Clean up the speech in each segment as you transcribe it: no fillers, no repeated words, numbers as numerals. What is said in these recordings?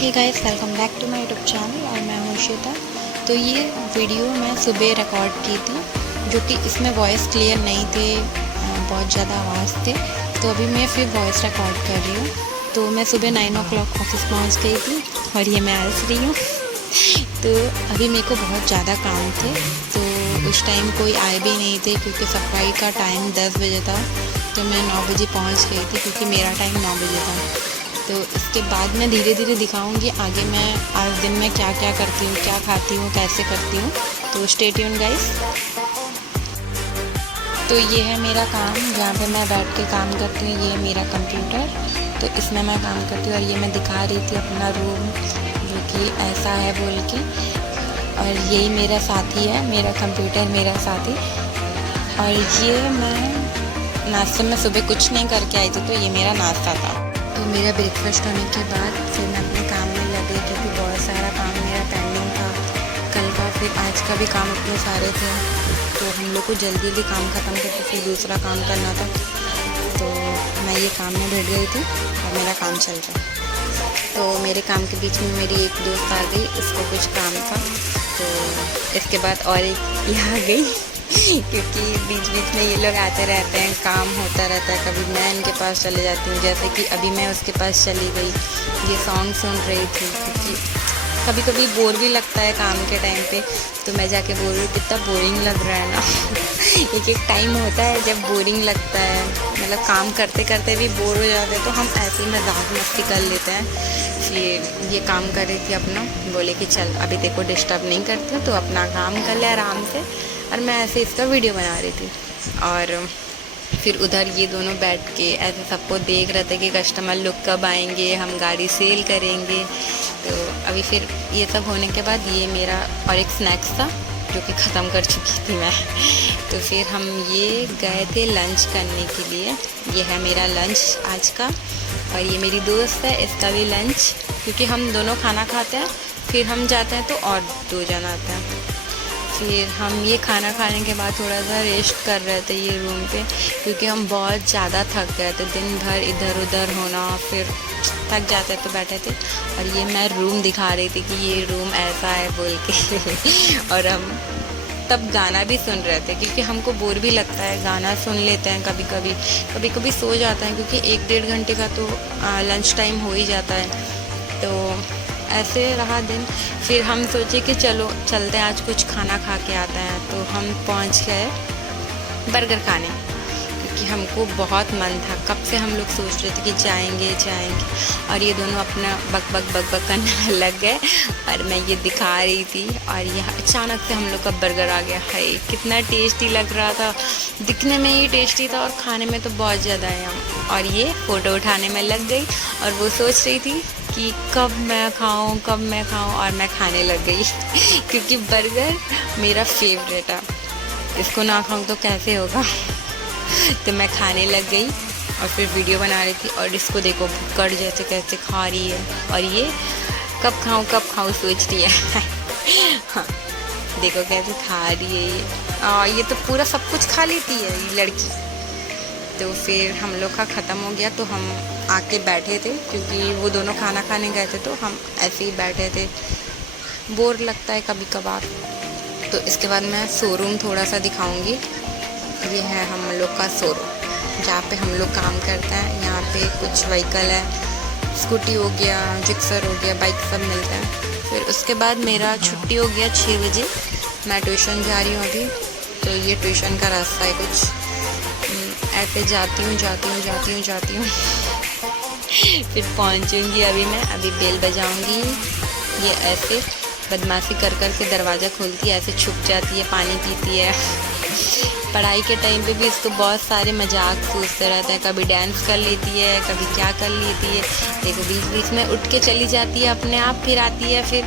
Hey guys, welcome back to my YouTube channel और मैं हूँ श्वेता। तो ये वीडियो मैं सुबह रिकॉर्ड की थी, जो कि इसमें वॉइस क्लियर नहीं थे, बहुत ज़्यादा आवाज़ थे। तो अभी मैं फिर वॉइस रिकॉर्ड कर रही हूँ। तो मैं सुबह 9 o'clock ऑफिस पहुँच गई थी और ये मैं हंस रही हूँ। तो अभी मेरे को बहुत ज़्यादा काम थे, तो उस टाइम कोई आए भी नहीं थे क्योंकि सफाई का टाइम 10 बजे था। तो मैं 9 बजे पहुँच गई थी क्योंकि मेरा टाइम 9 बजे था। तो इसके बाद मैं धीरे धीरे दिखाऊंगी आगे मैं आज दिन में क्या क्या करती हूँ, क्या खाती हूँ, कैसे करती हूँ। तो स्टे ट्यून गाइस। तो ये है मेरा काम जहाँ पे मैं बैठ के काम करती हूँ। ये है मेरा कंप्यूटर, तो इसमें मैं काम करती हूँ। और ये मैं दिखा रही थी अपना रूम, जो कि ऐसा है बोल के। और यही मेरा साथी है, मेरा कंप्यूटर मेरा साथी। और ये मैं नाश्ते में सुबह कुछ नहीं करके आई थी, तो ये मेरा नाश्ता था। तो मेरा ब्रेकफास्ट होने के बाद फिर मैं अपने काम में लग गई क्योंकि बहुत सारा काम मेरा पेंडिंग था कल का, फिर आज का भी काम इतने सारे थे। तो हम लोग को जल्दी जल्दी काम ख़त्म करके फिर दूसरा काम करना था। तो मैं ये काम में बैठ गई थी और मेरा काम चल रहा है। तो मेरे काम के बीच में मेरी एक दोस्त आ गई, उसको कुछ काम था। तो इसके बाद और एक ये आ गई क्योंकि बीच बीच में ये लोग आते रहते हैं, काम होता रहता है। कभी मैं इनके पास चले जाती हूँ, जैसे कि अभी मैं उसके पास चली गई, ये सॉन्ग सुन रही थी। क्योंकि कभी कभी बोर भी लगता है काम के टाइम पे, तो मैं जाके बोल रही हूँ कितना बोरिंग लग रहा है ना। एक टाइम होता है जब बोरिंग लगता है, मतलब काम करते करते भी बोर हो जाते हैं, तो हम ऐसे ही मजाक मस्ती कर लेते हैं। फिर ये काम कर रही थी अपना, बोले कि चल अभी देखो डिस्टर्ब नहीं करते, तो अपना काम कर ले आराम से। और मैं ऐसे इसका वीडियो बना रही थी। और फिर उधर ये दोनों बैठ के ऐसे सबको देख रहे थे कि कस्टमर लोग कब आएंगे, हम गाड़ी सेल करेंगे। तो अभी फिर ये सब होने के बाद ये मेरा और एक स्नैक्स था जो कि ख़त्म कर चुकी थी मैं। तो फिर हम ये गए थे लंच करने के लिए। ये है मेरा लंच आज का। और ये मेरी दोस्त है, इसका भी लंच, क्योंकि हम दोनों खाना खाते हैं, फिर हम जाते हैं तो और 2 जन आते हैं। फिर हम ये खाना खाने के बाद थोड़ा सा रेस्ट कर रहे थे ये रूम पे, क्योंकि हम बहुत ज़्यादा थक गए थे, दिन भर इधर उधर होना, फिर थक जाते तो बैठे थे। और ये मैं रूम दिखा रही थी कि ये रूम ऐसा है बोल के। और हम तब गाना भी सुन रहे थे क्योंकि हमको बोर भी लगता है, गाना सुन लेते हैं कभी कभी सो जाते हैं, क्योंकि 1-1.5 घंटे का तो लंच टाइम हो ही जाता है। तो ऐसे रहा दिन। फिर हम सोचे कि चलो चलते हैं, आज कुछ खाना खा के आते हैं। तो हम पहुंच गए बर्गर खाने, क्योंकि हमको बहुत मन था, कब से हम लोग सोच रहे थे कि जाएंगे। और ये दोनों अपना बक करने लग गए और मैं ये दिखा रही थी। और यह अचानक से हम लोग का बर्गर आ गया। हाय कितना टेस्टी लग रहा था, दिखने में ही टेस्टी था और खाने में तो बहुत ज़्यादा है। और ये फ़ोटो उठाने में लग गई और वो सोच रही थी कि कब मैं खाऊं और मैं खाने लग गई। क्योंकि बर्गर मेरा फेवरेट है, इसको ना खाऊं तो कैसे होगा। तो मैं खाने लग गई और फिर वीडियो बना रही थी। और इसको देखो भुक्कड़ जैसे कैसे खा रही है, और ये कब खाऊं सोच रही है। हाँ देखो कैसे खा रही है ये तो पूरा सब कुछ खा लेती है ये लड़की। तो फिर हम लोग का ख़त्म हो गया, तो हम आके बैठे थे, क्योंकि वो दोनों खाना खाने गए थे, तो हम ऐसे ही बैठे थे, बोर लगता है कभी कभार। तो इसके बाद मैं शोरूम थोड़ा सा दिखाऊंगी। ये है हम लोग का शोरूम जहाँ पे हम लोग काम करते हैं। यहाँ पे कुछ व्हीकल है, स्कूटी हो गया, जिक्सर हो गया, बाइक सब मिलता है। फिर उसके बाद मेरा छुट्टी हो गया 6 बजे, मैं ट्यूशन जा रही हूँ अभी। तो ये ट्यूशन का रास्ता है कुछ ऐसे, जाती हूँ फिर पहुँचूँगी अभी बेल बजाऊँगी। ये ऐसे बदमाशी कर के दरवाज़ा खोलती है, ऐसे छुप जाती है, पानी पीती है। पढ़ाई के टाइम पे भी इसको बहुत सारे मजाक पूछते रहते हैं, कभी डांस कर लेती है, कभी क्या कर लेती है। देखो बीच बीच में उठ के चली जाती है अपने आप, फिर आती है।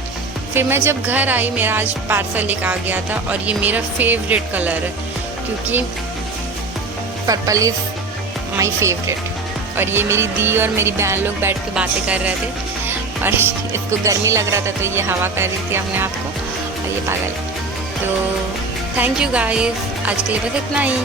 फिर मैं जब घर आई, मेरा आज पार्सल लेकर आ गया था। और ये मेरा फेवरेट कलर है, क्योंकि पर्पल इज़ माई फेवरेट। और ये मेरी दी और मेरी बहन लोग बैठ के बातें कर रहे थे, और इसको गर्मी लग रहा था तो ये हवा कर रही थी अपने आप को, और ये पागल। तो थैंक यू गाइस, आज के लिए बस इतना ही।